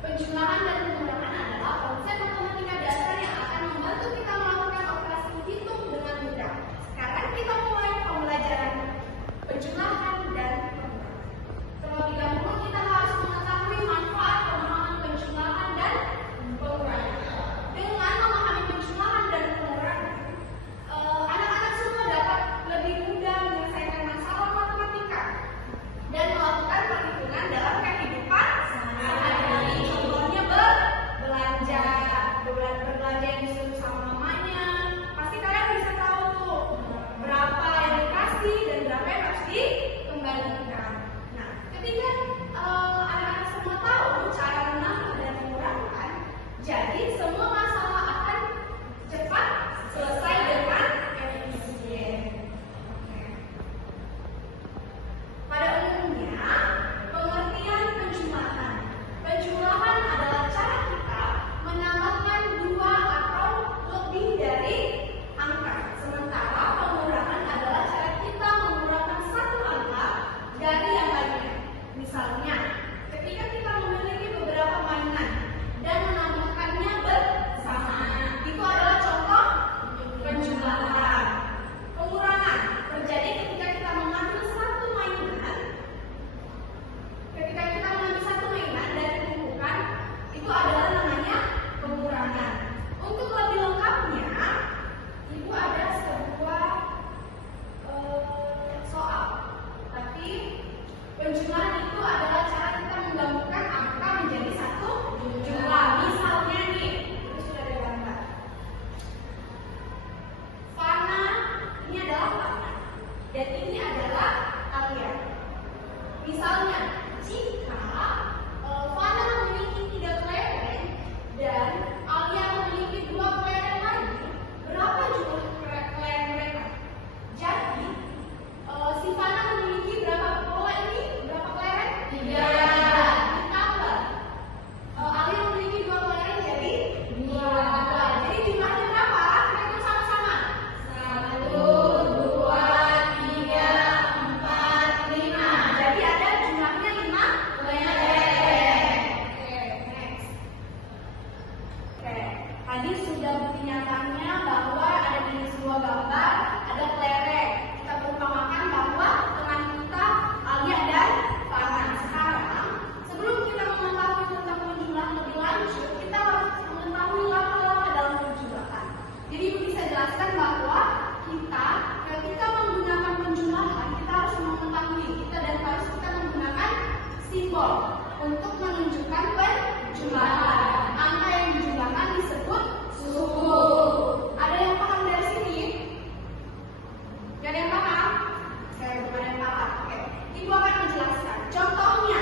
Penjumlahan dan pengurangan adalah konsep matematika dasar yang akan membantu kita melakukan operasi hitung dengan mudah. Sekarang kita mulai pembelajaran penjumlahan dan pengurangan. Terlebih dahulu kita harus mengetahui manfaat pemahaman penjumlahan dan pengurangan. Dengan memahami penjumlahan dan pengurangan, anak-anak semua dapat lebih mudah menyelesaikan masalah matematika dan melakukan perhitungan dalam kehidupan sehari-hari. Contohnya berbelanja yang disuruh sama mamanya. Pasti kalian bisa tahu tuh berapa yang dikasih dan berapa yang harus dikembalikan. Nah, ketika anak-anak semua tahu cara menambah dan mengurangkan, jadi semua masalah akan cepat selesai dengan efisien. Pada umumnya, pengertian penjumlahan. Penjumlahan adalah cara kita menambahkan dua atau lebih dari angka. Sementara pengurangan adalah cara kita mengurangkan satu angka dari yang lainnya. Misalnya, ketika kita memiliki beberapa mainan dan menambahkannya bersamaan, itu adalah contoh penjumlahan. Pengurangan terjadi ketika kita mengambil satu mainan. Ketika kita mengambil satu mainan dan dikumpulkan, itu adalah namanya pengurangan. Untuk lebih lengkapnya, Ibu ada sebuah soal. Tapi penjumlahan itu adalah cara kita menggabungkan angka menjadi satu jumlah. Misalnya nih, itu sudah ada gambar. Fana, ini adalah Fana, dan ini adalah Alia. Misalnya, jika Fana memiliki 3 kelereng dan Alia memiliki 2 kelereng lagi, berapa jumlah kelereng mereka? Jadi, si Fana memiliki berapa bola ini? Berapa kelereng? 3. Ditambah Alia memiliki 2 kelereng, jadi 2. Jadi jumlahnya berapa? Kita hitung sama-sama. 1, 2, 3, 4, 5. Jadi ada jumlahnya simbol untuk menunjukkan penjumlahan. Angka yang dijumlahkan disebut suku. Ada yang paham dari sini? Gak ada yang paham? Saya belum ada yang paham. Oke. Ibu akan menjelaskan. Contohnya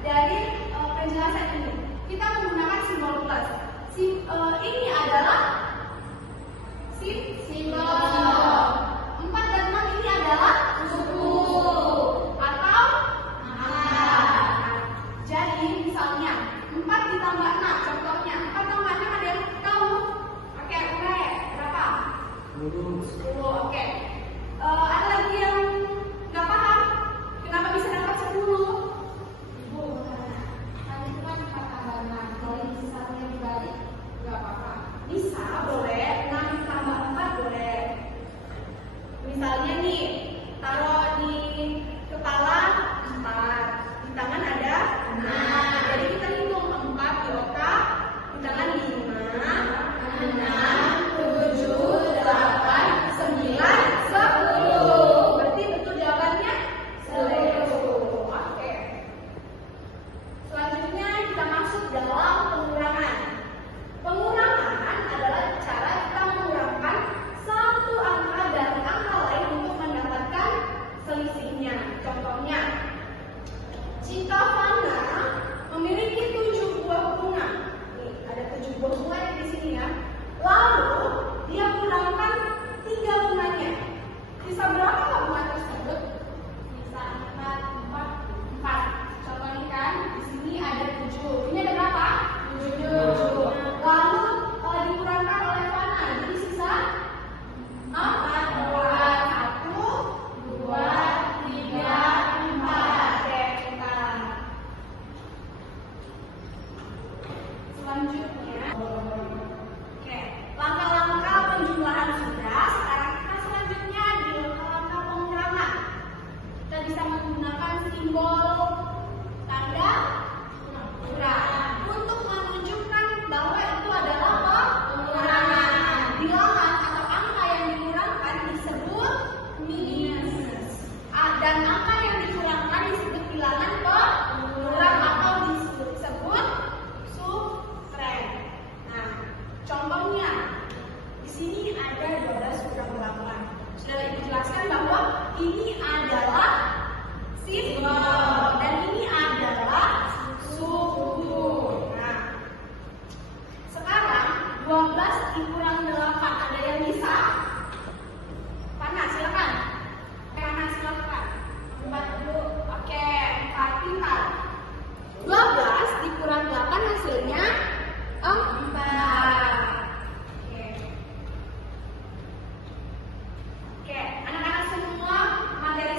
dari penjelasan ini, kita menggunakan simbol plus. Ini adalah simbol. 4 dan 6 ini adalah suku atau angka. Jadi misalnya 4 ditambah 6, contohnya 4 tambah 6 ada yang tahu? Oke, berapa? 10. Oke. Ada lagi yang nggak paham? Kenapa bisa dapat 10? Ibu, tadi itu kan 4 tambah 6, kalau ini sisanya dibalik nggak apa-apa. Bisa, boleh. 6 tambah 4 boleh. Misalnya nih, taruh di kepala 4, di tangan ada 6. Jadi kita hitung 4 di otak, di tangan 5, 6, 7, 8, 9, 10. Berarti betul jawabannya 10. Oke. Selanjutnya kita masuk dalam pengurangan. Pengurangan adalah cara kita mengurangkan satu angka dari angka lain untuk mendapatkan selisihnya. Contohnya, jika Fana memiliki 7 buah bunga, nih ada 7 buah bunga di sini ya. Lalu dia kurangkan 3 bunganya. Bisa berapa bunga tersebut? Bisa 4. Contohnya kan di sini ada 7. Ini ada berapa? 7. Lalu dikurangkan oleh Fana, jadi sisa 4. 1, 2, 3, 4. Oke, kita. Selanjutnya, oke, langkah-langkah penjumlahan sudah. Sekarang kita selanjutnya di langkah-langkah pengurangan. Kita bisa menggunakan simbol tanda kurang untuk menunjukkan bahwa itu adalah pengurangan. Bilangan atau angka yang dikurangkan disebut minus. Dan angka yang dikurangkan disebut bilangan pengurang atau disebut subtrak. Nah, contohnya di sini ada 12 kurang 8. Sudah Ibu jelaskan bahwa ini adalah simbol dan ini adalah suku. Nah, sekarang 12 dikurang 8, ada yang bisa? Panas, silakan. Panas, silakan. 4 dulu. Oke, 4 pintar. 12 dikurang 8 hasilnya 4. Oke, anak-anak semua materi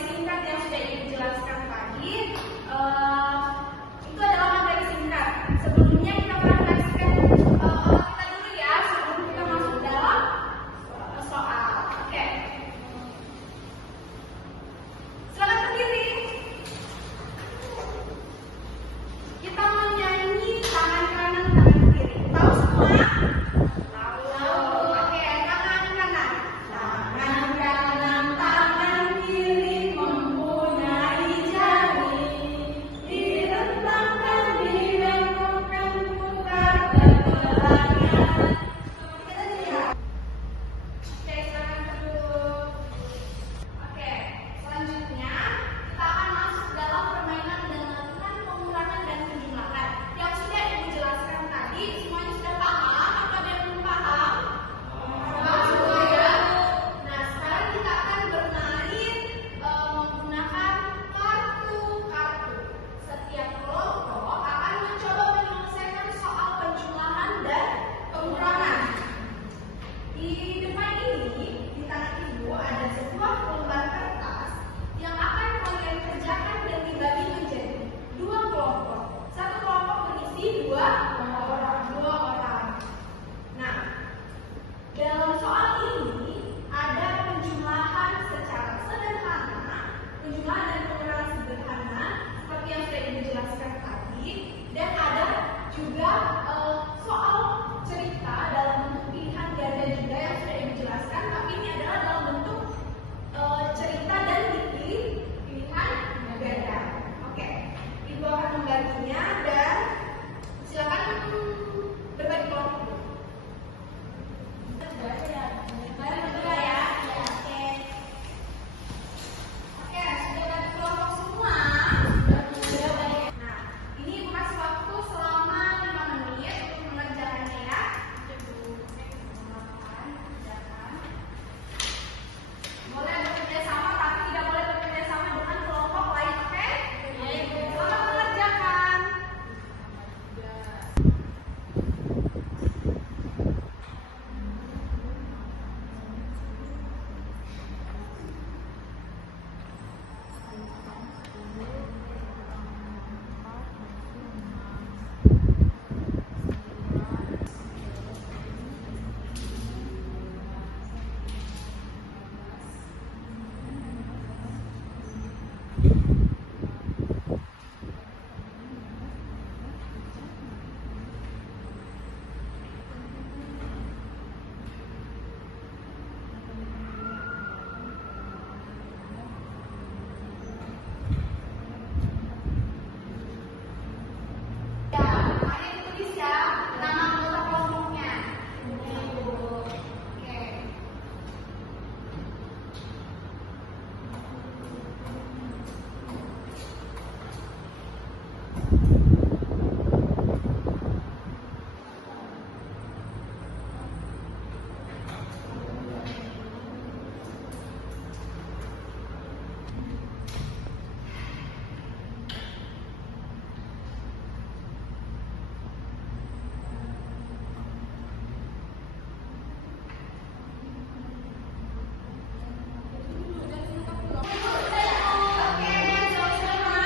Oke, sama-sama.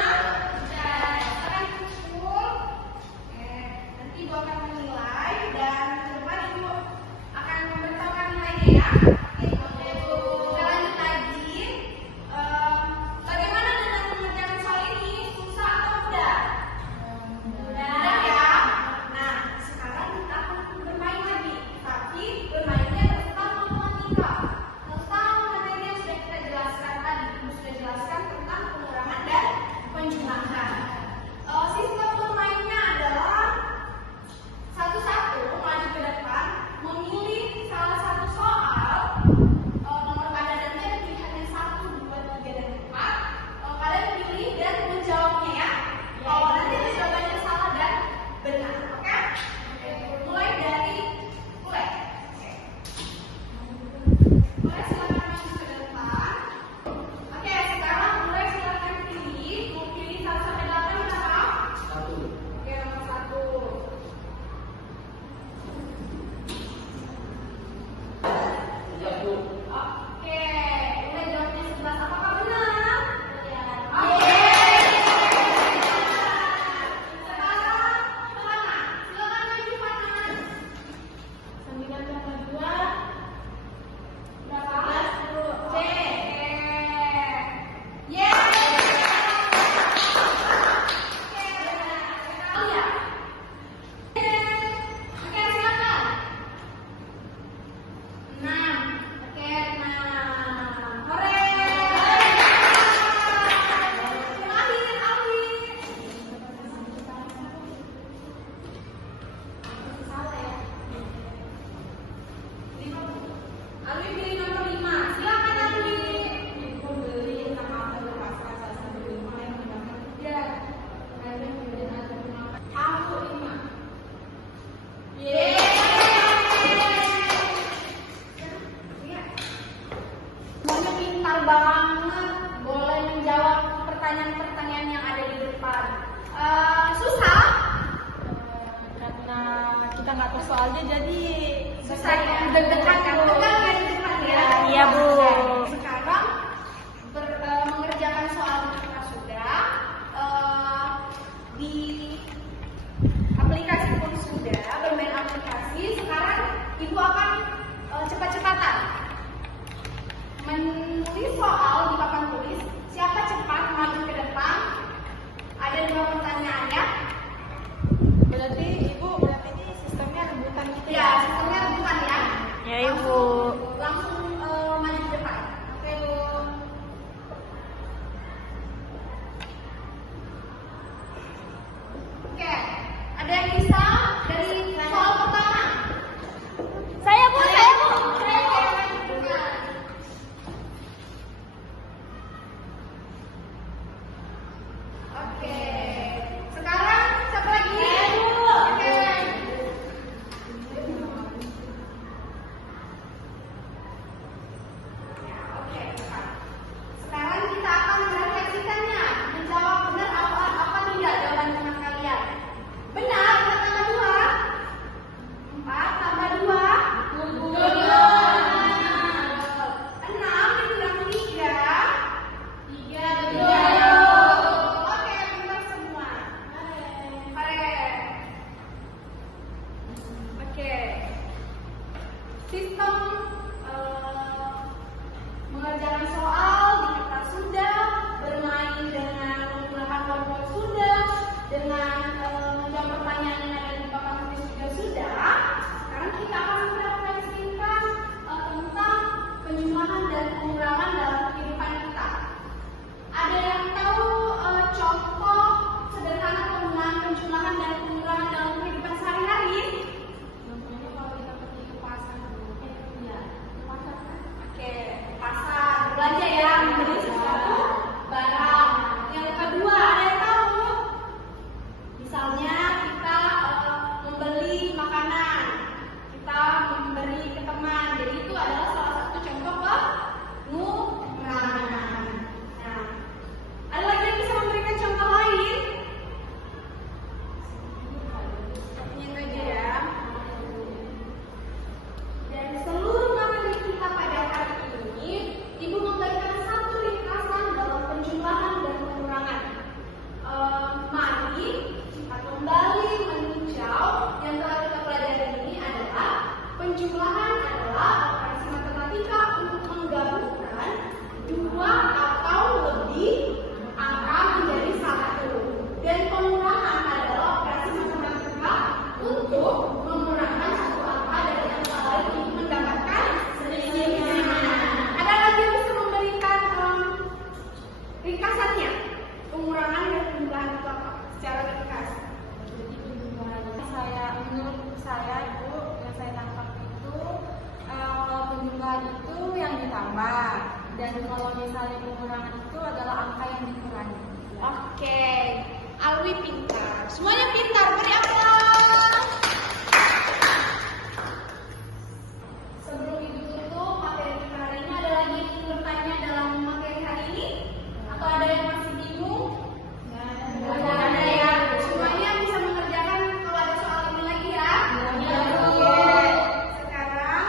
Sekarang kumpul. Nanti Ibu akan menilai dan ke depan Ibu akan memberitahukan nilainya ya. Oke, kita lanjut lagi. Bagaimana dengan mengerjakan soal ini? Susah atau mudah? Mudah ya. Nah, sekarang kita akan bermain lagi. Tapi bermainnya tentang matematika. Tentang materi yang sudah kita jelaskan tadi. Ibu sudah jelaskan tentang pengurangan dan penjumlahan. Sistem bermainnya adalah satu-satu maju ke depan, memilih salah satu soal, nomor ada dan ada pilihannya 1, 2, 3, dan 4. Kalian pilih dan menjawabnya ya. Nanti ada jawabannya salah dan benar, oke? Mulai dari mulai. Mulai silakan maju ke depan. Oke, sekarang mulai silakan pilih. Mau pilih 1 sampai 8 berapa? 1. Oke, nomor 1. Oke, mulai jawabnya 11. Apakah benar? Oke. Sekarang mana? Silakan maju mana? 9,2. Berapa? 10. C. Yes. Oke, benar. Ya. Oke, silakan. 6. Oke, 6. Hore. Terakhir, Alwi. Salah ya. Alwi pilih nomor 5. Silakan Alwi. Ibu beli sama aku lepaskan salah satu 5 yang menggunakan ya. Aku 5. Yeay. Semuanya pintar banget, boleh menjawab pertanyaan-pertanyaan yang ada di depan. Susah? Karena kita nggak tahu soalnya jadi Susah ya? Deg-degan kan? Tegang ya di depan ya? Iya, Bu. Sekarang mengerjakan soal kita sudah, di aplikasi pun sudah, bermain aplikasi. Sekarang Ibu akan cepat-cepatan menulis soal di papan tulis. Siapa cepat maju ke depan? Ada 2 pertanyaan ya. berarti ini sistemnya rebutan gitu Ya, sistemnya rebutan ya. Ya, Ibu. Langsung maju ke depan. itu adalah angka yang dikurangi. Oke, Alwi pintar. Semuanya pintar, beri aplaus. Sebelum Ibu tutup materi kita hari ini, ada lagi yang ingin bertanya dalam materi hari ini? Atau ada yang masih bingung? Nggak ada ya. Semuanya bisa mengerjakan kalau ada soal ini lagi ya? Oke. Sekarang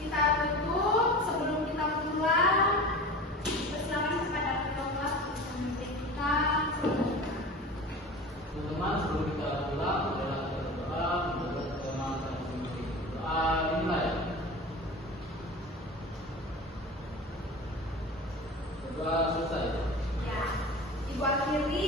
kita tutup. Sebelum kita pulang, persilakan kepada ketua kelas untuk memimpin kita. Teman-teman, sebelum kita pulang, adalah berdoa menurut teman dan sendiri. Doa dimulai. Berdoa selesai. Ya, Ibu akhiri.